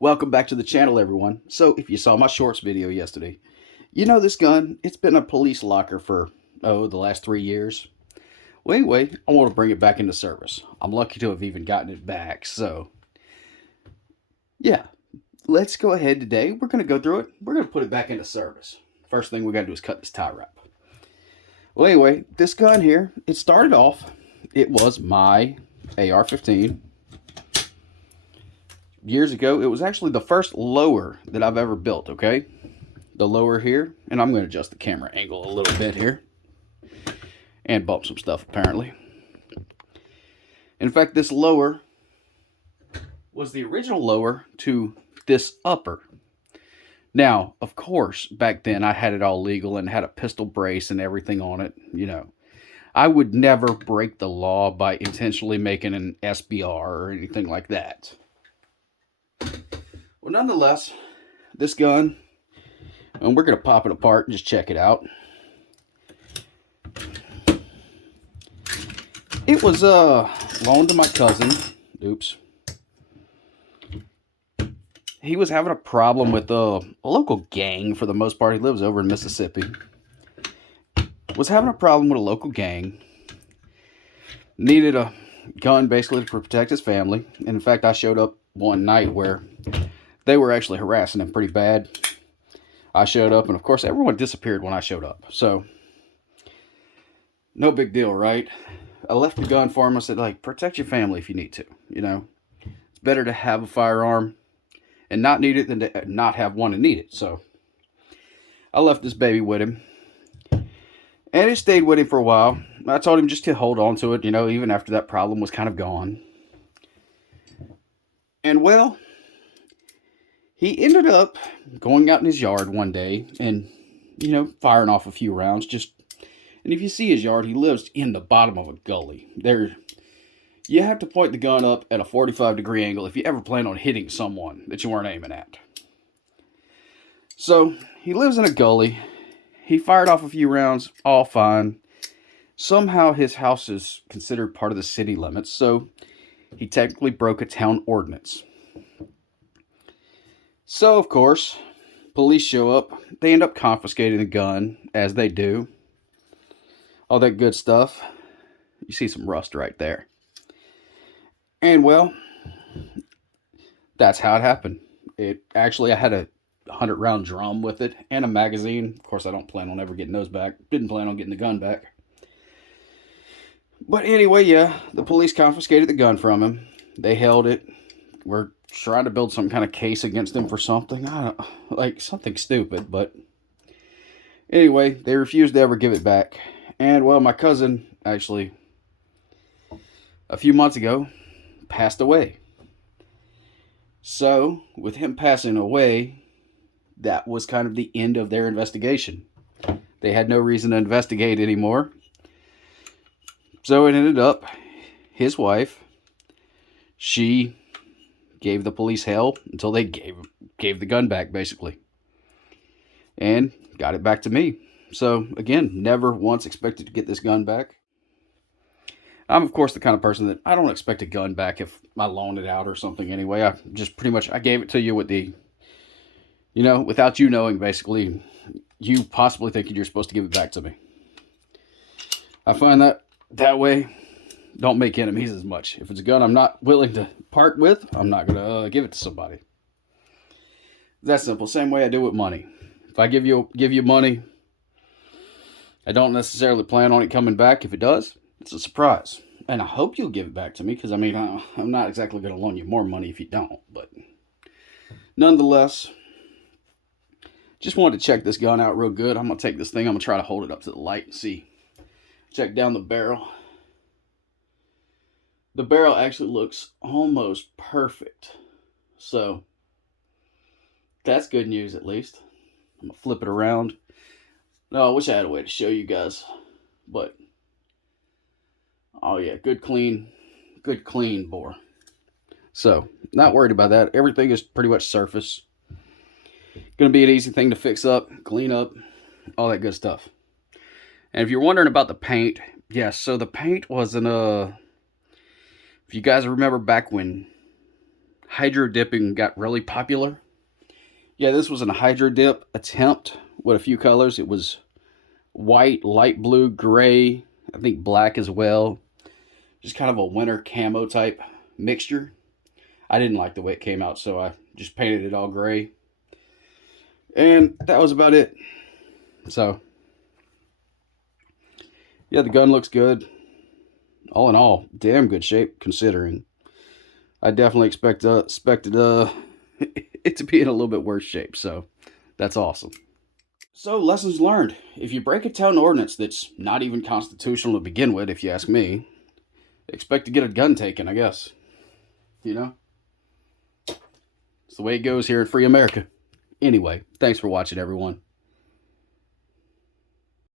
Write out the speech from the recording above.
Welcome back to the channel, everyone. So, if you saw my shorts video yesterday, you know this gun, it's been a police locker for, the last 3 years. Well, anyway, I want to bring it back into service. I'm lucky to have even gotten it back, so, yeah. Let's go ahead today. We're going to go through it. We're going to put it back into service. First thing we got to do is cut this tie wrap. Well, anyway, this gun here, it started off, it was my AR-15. Years ago, it was actually the first lower that I've ever built, okay? The lower here, and I'm going to adjust the camera angle a little bit here. And bump some stuff, apparently. In fact, this lower was the original lower to this upper. Now, of course, back then I had it all legal and had a pistol brace and everything on it, you know. I would never break the law by intentionally making an SBR or anything like that. Well, nonetheless, this gun, and we're going to pop it apart and just check it out. It was loaned to my cousin. Oops. He was having a problem with a local gang for the most part. He lives over in Mississippi. Was having a problem with a local gang. Needed a gun basically to protect his family. And in fact, I showed up one night where they were actually harassing him pretty bad. I showed up, and of course, everyone disappeared when I showed up. So, no big deal, right? I left the gun for him. I said, like, protect your family if you need to, you know? It's better to have a firearm and not need it than to not have one and need it. So, I left this baby with him. And it stayed with him for a while. I told him just to hold on to it, you know, even after that problem was kind of gone. And, well, he ended up going out in his yard one day and, you know, firing off a few rounds. And if you see his yard, he lives in the bottom of a gully. You have to point the gun up at a 45-degree angle if you ever plan on hitting someone that you weren't aiming at. So, he lives in a gully. He fired off a few rounds, all fine. Somehow his house is considered part of the city limits, so he technically broke a town ordinance. So, of course, police show up. They end up confiscating the gun, as they do. All that good stuff. You see some rust right there. And, well, that's how it happened. I had a 100-round drum with it and a magazine. Of course, I don't plan on ever getting those back. Didn't plan on getting the gun back. But anyway, yeah, the police confiscated the gun from him. They held it. We're trying to build some kind of case against him for something. I don't like something stupid, but anyway, they refused to ever give it back. And well, my cousin actually a few months ago passed away. So, with him passing away, that was kind of the end of their investigation. They had no reason to investigate anymore. So it ended up, his wife, she gave the police hell until they gave the gun back, basically. And got it back to me. So, again, never once expected to get this gun back. I'm, of course, the kind of person that I don't expect a gun back if I loan it out or something anyway. I just pretty much, I gave it to you with the, you know, without you knowing, basically, you possibly thinking you're supposed to give it back to me. I find that way, don't make enemies as much. If it's a gun I'm not willing to part with, I'm not going to give it to somebody. That's simple. Same way I do with money. If I give you money, I don't necessarily plan on it coming back. If it does, it's a surprise. And I hope you'll give it back to me, because, I mean, I'm not exactly going to loan you more money if you don't. But nonetheless, just wanted to check this gun out real good. I'm going to take this thing, I'm going to try to hold it up to the light and see. Check down the barrel. The barrel actually looks almost perfect. So, that's good news at least. I'm going to flip it around. No, I wish I had a way to show you guys. But, oh yeah, good clean bore. So, not worried about that. Everything is pretty much surface. Going to be an easy thing to fix up, clean up, all that good stuff. And if you're wondering about the paint, yes, so the paint wasn't if you guys remember back when hydro dipping got really popular. Yeah, this was a hydro dip attempt with a few colors. It was white, light blue, gray, I think black as well. Just kind of a winter camo type mixture. I didn't like the way it came out, so I just painted it all gray. And that was about it. So, yeah, the gun looks good. All in all, damn good shape considering. I definitely expected it to be in a little bit worse shape, so that's awesome. So, lessons learned. If you break a town ordinance that's not even constitutional to begin with, if you ask me, expect to get a gun taken, I guess. You know? It's the way it goes here in free America. Anyway, thanks for watching, everyone.